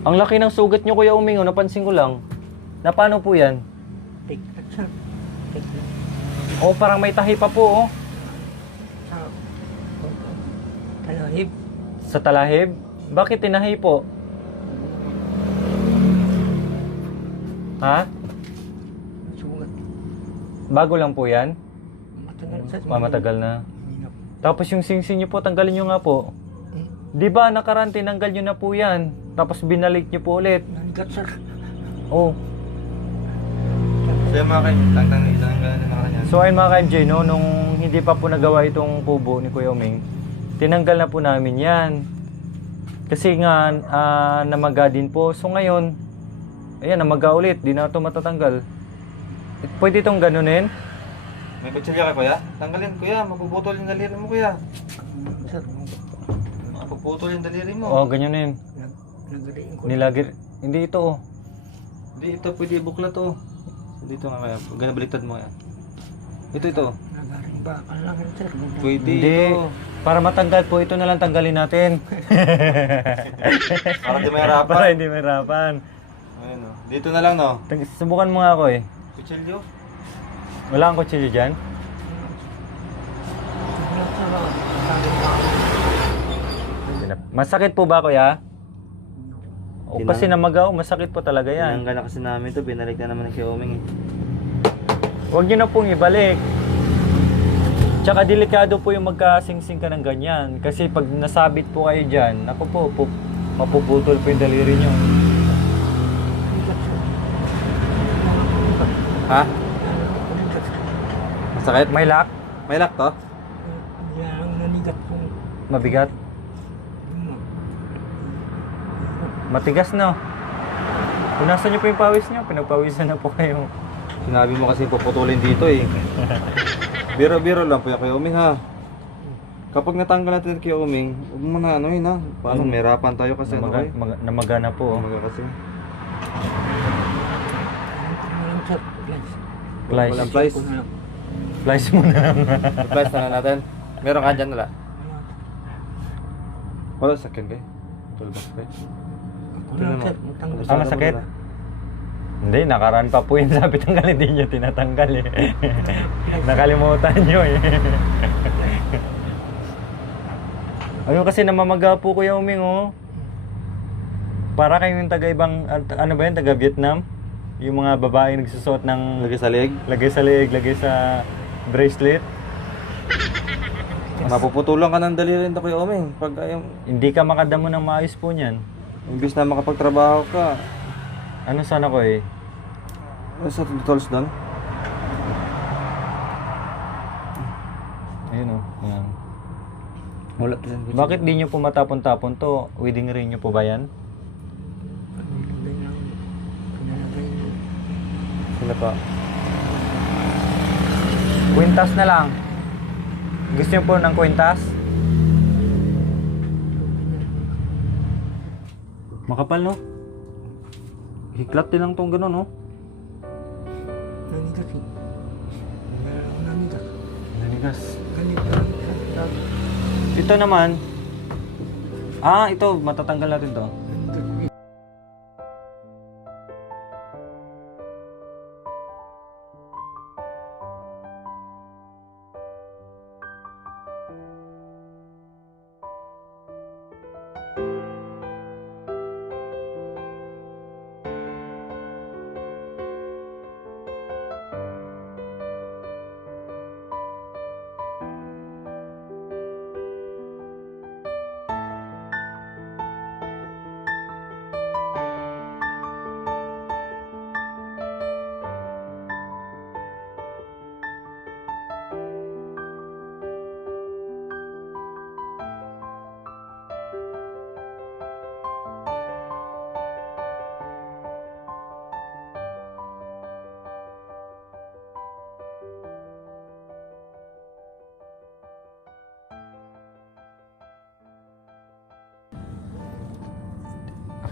Ang laki ng sugat nyo, Kuya Uming, oh, napansin ko lang. Na paano po yan? Tignan sir. Tignan. Oh, parang may tahi pa po, oh. Sa... Talahib. Sa talahib? Bakit tinahi po? Ha? Sugat. Bago lang po yan? Matagal sir. Ah, matagal na. Tapos yung sing-sing nyo po, tanggalin nyo nga po. Eh, Di ba nakaraan tinanggal nyo na po yan? Tapos binalik nyo po ulit. nanigat sir. Oh. So yung mga kayo, tangtang ilang gano'n na nakaraan So ayun mga ka-MJ, no, nung hindi pa po nagawa itong kubo ni Kuya Uming, tinanggal na po namin yan. Kasi nga, ah, namaga din po. So ngayon, ayan, namaga ulit. Di na ito matatanggal. Eh, Pwede itong ganunin? May kutsilya ka kuya? Tanggalin kuya, mapuputol yung daliri mo kuya. Sir, Mapuputol yung daliri mo. Oo, ganyanin. Nag nagaliin ko. Nilagir. Hindi ito, oh. Hindi, ito pwede buklat to. Dito nga kaya, ganun baliktad mo kaya. Ito, ito. Nagaring bakal lang yan sir. Pwede Hindi. ito. Para matanggal po, ito na lang tanggalin natin. Para di mahirapan. Para hindi mahirapan. Ayun o. Dito na lang no. Tag- Subukan mo nga ako eh. Kutsilyo. Wala kang kutsilyo dyan? Masakit po ba kuya? O kasi namagaw, masakit po talaga yan. Tinanggal na kasi namin to, binalik na naman ni Kuya Oming eh. Huwag nyo na pong ibalik. Tsaka delikado po yung magkasingsing ka ng ganyan. Kasi pag nasabit po kayo dyan, naku po, po mapuputol po yung daliri nyo. Ha? Masakit? May lock? May lock to? Mabigat? Yun nga. Matigas no? Punasan nyo po yung pawis nyo, pinagpawisan na po kayo. Sinabi mo kasi puputulin dito eh. Biro-biro lang po yung Kuya Oming ha. Kapag natanggal natin kay Oming, huwag mo na ano yun ha. Paano, Hmm. mahirapan tayo kasi ano Namaga, eh. mag- namaga na po. oh. Kasi. Plies. Walang plies. Ko na lang. Plies mo na lang. Natin. Meron ka dyan wala? Wala sakyan kayo. Tulbas kayo. Sir. Matanggal. Ah, masakit? Hindi, nakaraan pa po yun. Sabi tanggal, hindi nyo tinatanggal eh. Nakalimutan nyo eh. Ayun kasi namamaga po Kuya Uming oh. Para kayong taga ibang, ano ba yun, taga Vietnam? Yung mga babae nagsusot ng Lagi sa leg. lagay sa leg, lagay sa bracelet. Mapuputulan ka ng daliri rin Kuya Oming. Pag ayaw, Hindi ka makadamo ng maayos po niyan. Imbis na makapagtrabaho ka, Ano sana ko eh? ano sa tools doon? Ayun oh. Yan. Wala pa yan. Bakit di nyo po matapon-tapon to? Wedding ring nyo po ba yan? Lang. Lang. Sila pa. Kwintas na lang. Gusto nyo po ng kwintas? Makapal no? Hiklat din lang tong gano'n no? Nanigas. Ganito lang sir. Ito naman. Ah, ito. Matatanggal natin to.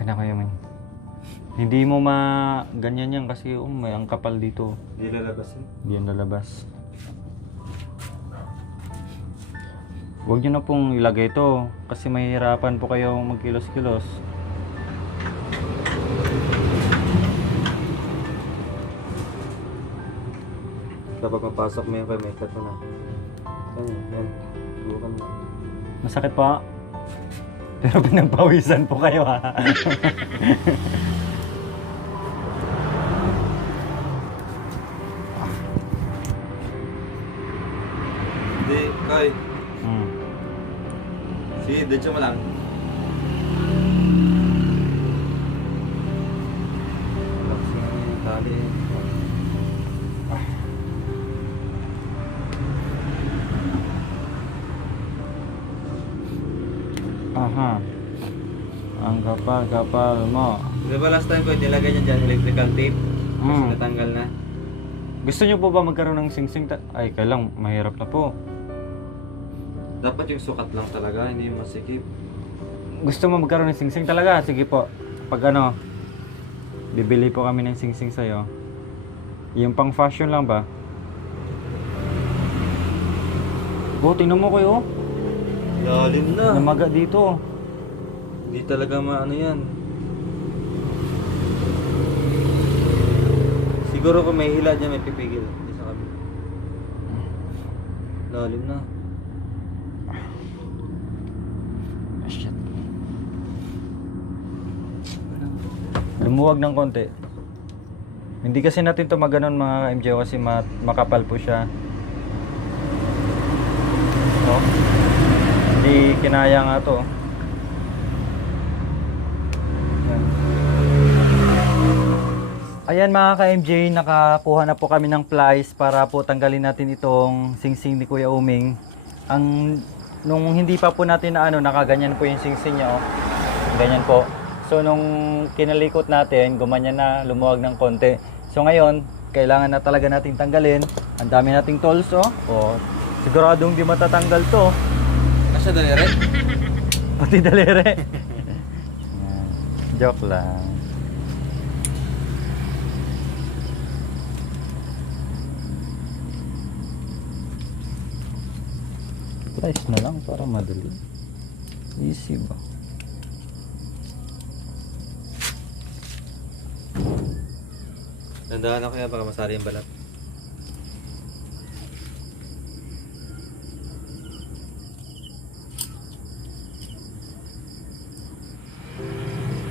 Anak ko yun. Hindi mo ma... Ganyan yan kasi um, may ang kapal dito. Hindi lalabas eh. Hindi yan lalabas. Huwag nyo na pong ilagay ito kasi mahihirapan po kayo magkilos-kilos. Kapag mapasok mo yun kayo, may cut mo na. Ayan, ayan. Masakit pa? Pero pinagpawisan po kayo ha. Hindi, Kay. hmm. Sige, dito mo lang. Relax yung tali. Aha. Ang kapal-kapal mo. Di ba last time ko nilagay niya dyan electrical tape? Kasi Mm. natanggal na. Gusto niyo po ba magkaroon ng singsing? Ta- Ay, kailang mahirap na po. Dapat yung sukat lang talaga, hindi yung masikip. Gusto mo magkaroon ng singsing talaga? Sige po. Pag ano, bibili po kami ng singsing sa'yo. Yung pang fashion lang ba? Oh, tingnan mo kayo. Lalim na. Namaga dito. Hindi talaga maano yan. Siguro kung may hila dyan, may pipigil. Hindi sa kabila. Lalim na. Ah, Shit. Lumuwag ng konti. Hindi kasi natin to maganon mga MJ kasi ma- makapal po siya. Oh. Hindi kinaya nga to. Yan. Ayan mga ka-MJ, nakakuha na po kami ng plies para po tanggalin natin itong singsing ni Kuya Uming. Ang nung hindi pa po natin na ano, nakaganyan po yung singsing niya, oh. Ganyan po. So nung kinalikot natin, gumanyan na, lumuwag ng konti. So ngayon, kailangan na talaga nating tanggalin. Ang dami nating tools, oh. oh siguradong di matatanggal to. Kasya daliri? Pati dalere. Joke lang. Slice na lang para madali. Easy ba? Nandahan ako kaya baka masari yung balat.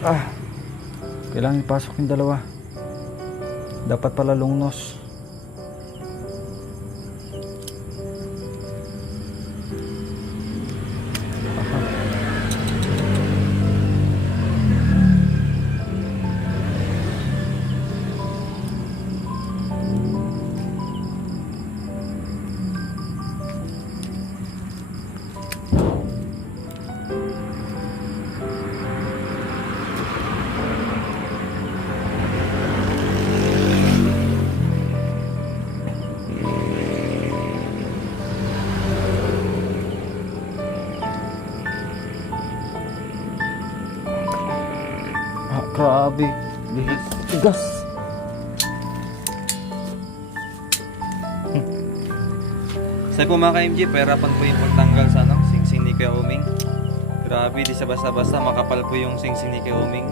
Ah, kailangan ipasok yung dalawa. Dapat pala lungnos. Bihis. Tigas. Sa po mga ka-MG, pahirapan po yung pagtanggal sa ano, singsing ni Kuya Uming. Grabe, di sa basta-basta makapal po yung singsing ni Kuya Uming.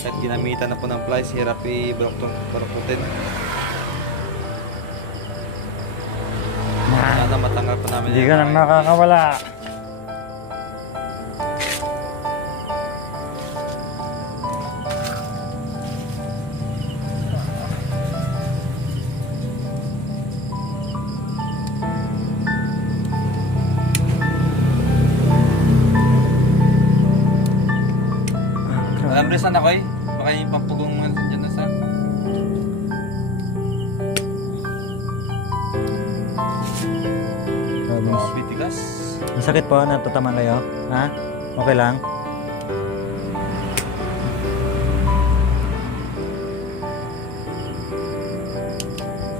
At ginamitan na po ng plies, hirap i-baloktutin. Sana matanggal po namin. Hindi ka na mga Grabe, tigas. Masakit po, natataman kayo? Ha? Okay lang?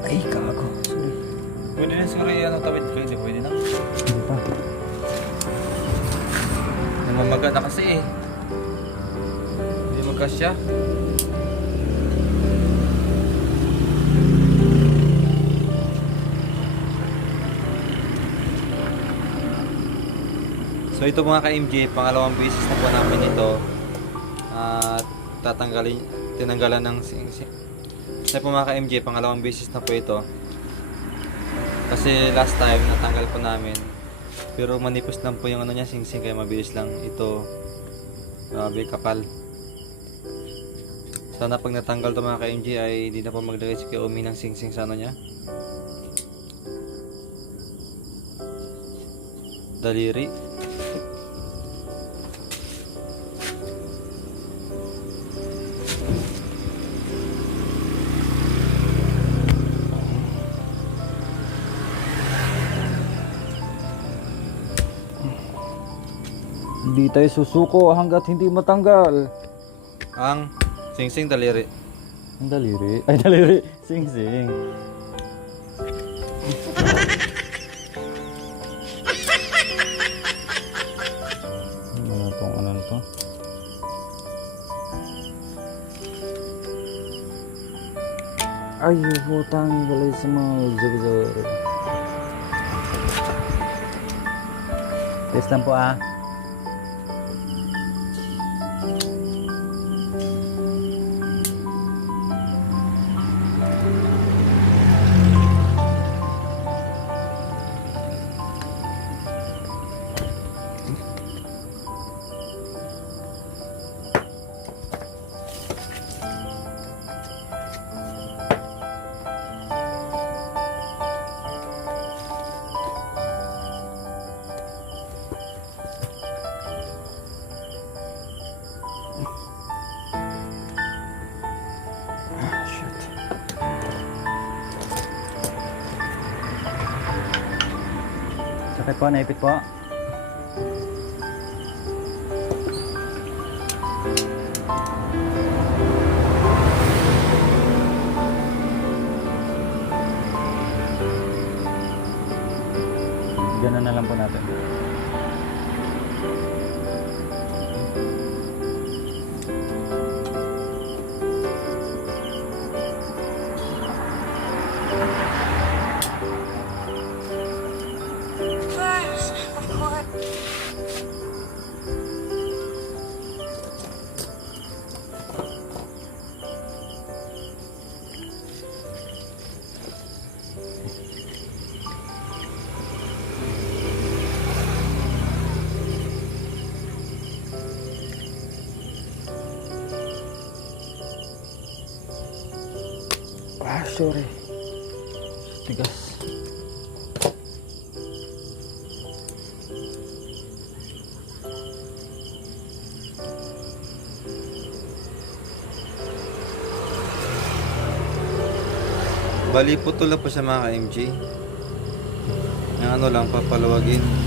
Ay, kago. Sorry. Pwede na siguro yung ano, tawid hindi pwede na. Hindi pa. Namamaga na kasi eh. Hindi magkasya. So ito mga ka-MJ, pangalawang beses na po namin ito. At tatanggalin, tinanggalan ng sing sing. Ito po mga ka-MJ, pangalawang beses na po ito. Kasi last time natanggal po namin. Pero manipis lang po yung ano niya, sing-sing kaya mabilis lang. Ito, grabe kapal. Sana pag natanggal to mga ka-MG ay di na po maglagay si Kuya Umi ng sing-sing sa ano niya. Daliri. Hindi tayo susuko hanggat hindi matanggal. Ang sing-sing daliri. Ang daliri. Ay, daliri. Sing sing. Ano tong ano to? Ay, putang galay sa mga zubzor. Test lang po ah. Sakit po, naipit po. Sorry. Tigas. Bali putol na po siya mga. Yung ano lang, papalawagin.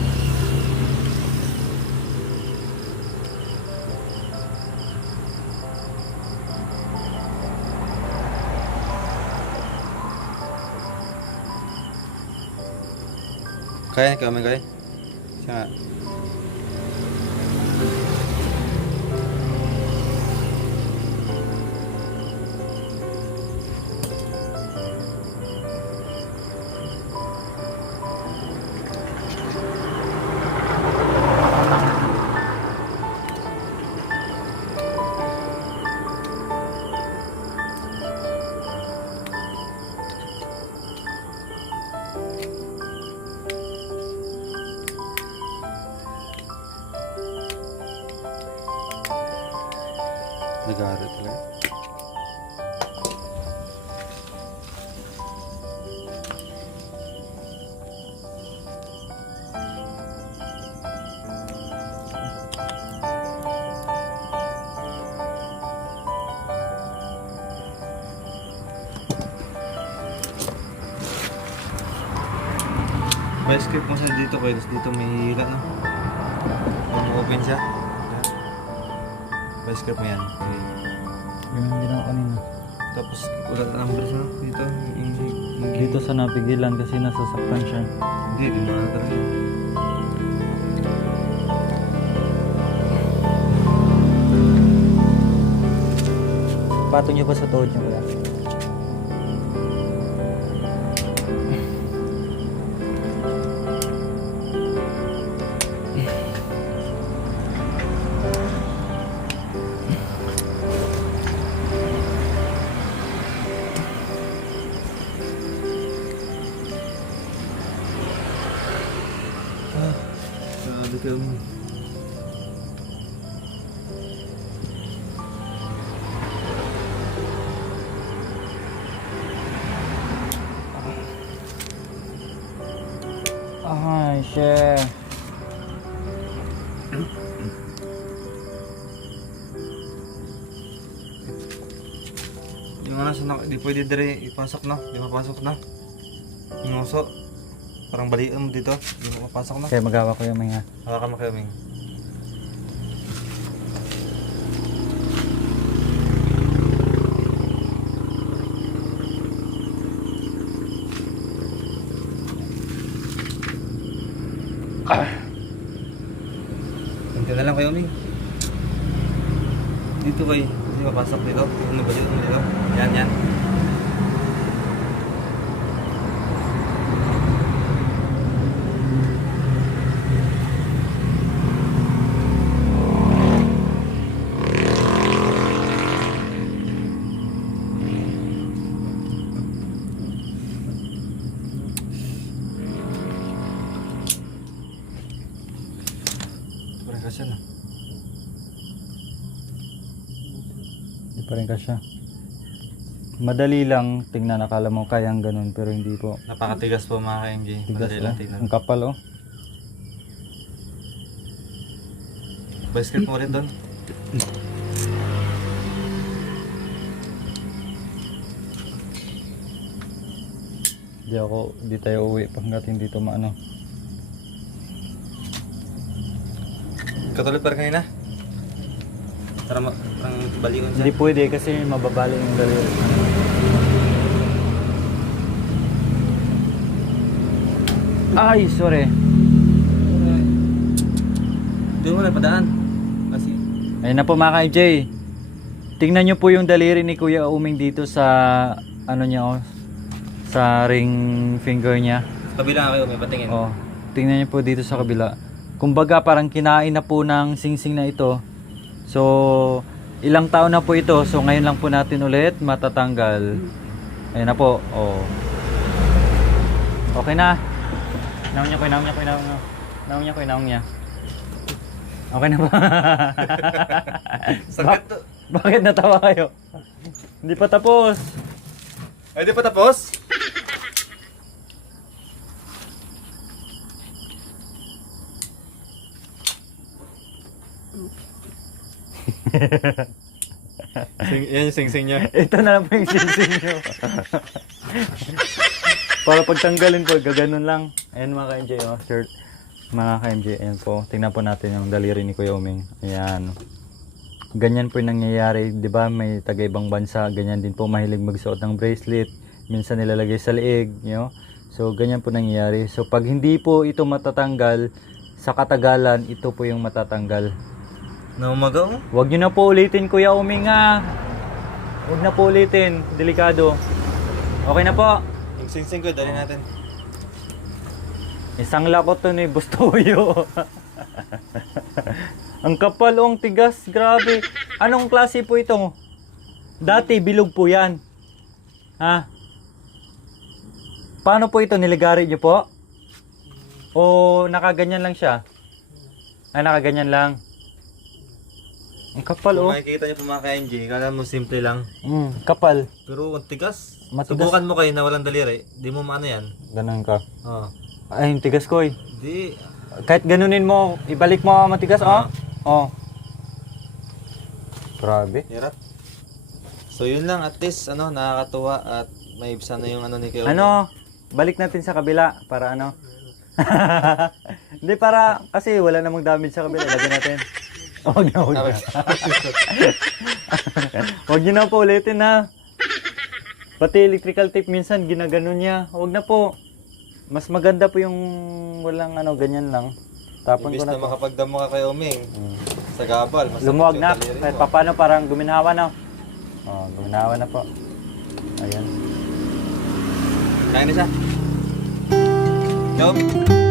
Kaya ka kami kaya? Siya nga. Nag-aaral May script mo siya dito kayo, tapos dito may hila na. Kung open siya. May script mo yan. Okay. Yung ginawa kanina. Tapos wala na number sa dito. Dito sa napigilan kasi nasasaktan siya. Hindi, di na talaga. Patong niyo ba sa tuhod niyo? Kuya Oming. Ay, shit. Yung ano, sinak- di pwede dire ipasok na. Di mapasok na. Yung uso. Parang balian mo dito. Di mo mapasok na. Kaya magawa ko yung mga... Hawakan mo kayo, Ming. Kunti na lang kayo, Ming. Dito kayo. Hindi mapasok dito. Ano ba dito? Dito. Yan, yan. Parang kasi na. Pa rin kasya. Madali lang, tingnan akala mo kayang ganun pero hindi po. Napakatigas po mga ka-MJ. Tigas Madali lang oh. tingnan. Ang kapal oh. Basket mo rin doon. Hindi ako, hindi tayo uwi hanggat hindi to maano. Katulad parang kanina. Para ma- parang balikon siya. Hindi pwede kasi mababali yung daliri. Ay, sorry. Doon mo na padaan. Kasi Ayun na po mga ka-MJ. Tingnan nyo po yung daliri ni Kuya Uming dito sa ano niya oh, sa ring finger niya. kabila kayo may patingin. Oh, tingnan niyo po dito sa kabila. Kumbaga parang kinain na po ng singsing na ito. So, ilang taon na po ito. So, ngayon lang po natin ulit matatanggal. Ayun na po. Oh. Okay na. Naon niya ko, naon niya ko, naon niya. Naon niya ko, naon niya. Okay na ba? Sakit to. Bakit natawa kayo? Hindi pa tapos. Ay, di pa tapos? Sing, yan yung sing-sing niya. Ito na lang po yung singsing nyo. Para pagtanggalin po, gaganon lang. Ayan mga ka-MJ, oh, shirt. Mga ka-MJ, ayan po. Tingnan po natin yung daliri ni Kuya Uming. Ayan. Ganyan po yung nangyayari, di ba? May taga-ibang bansa, ganyan din po mahilig magsuot ng bracelet. Minsan nilalagay sa leeg, you know? So, ganyan po nangyayari. So, pag hindi po ito matatanggal, sa katagalan, ito po yung matatanggal. Naumaga oh. Huwag nyo na po ulitin, Kuya Uming ha. Huwag na po ulitin. Delikado. Okay na po. Yung sing-sing ko, dali natin. Isang lakot to ni Bustoyo. ang kapal oh, ang tigas. Grabe. Anong klase po ito? Dati bilog po yan. Ha? Paano po ito? Niligari nyo po? O nakaganyan lang siya? Ay, nakaganyan lang. Ang kapal Kung oh. makikita niyo po mga ka-NG, kala mo simple lang. Mm, kapal. Pero ang tigas. Matigas. Subukan mo kayo na walang daliri. Di mo maano yan. Ganun ka. Oo. Ay, yung tigas ko eh. Di. Kahit ganunin mo, ibalik mo matigas, oh. Oh. Grabe. Hirap. So yun lang, at least ano, nakakatuwa at may ibsa na yung ano ni Kuya. Ano, balik natin sa kabila para ano. Hindi para kasi wala namang damage sa kabila, lagyan natin. Oh, Huwag na, huwag na. Huwag niyo na po ulitin ha. Pati electrical tape minsan ginaganon niya. Huwag na po. Mas maganda po yung walang ano, ganyan lang. Tapon Imbis ko na na po. makapagdamo ka kay Oming Mm. sa gabal. Lumuwag na. Kahit mo. papano parang guminawa na. Oh, guminawa na po. Ayan. Kaya na siya. Yo.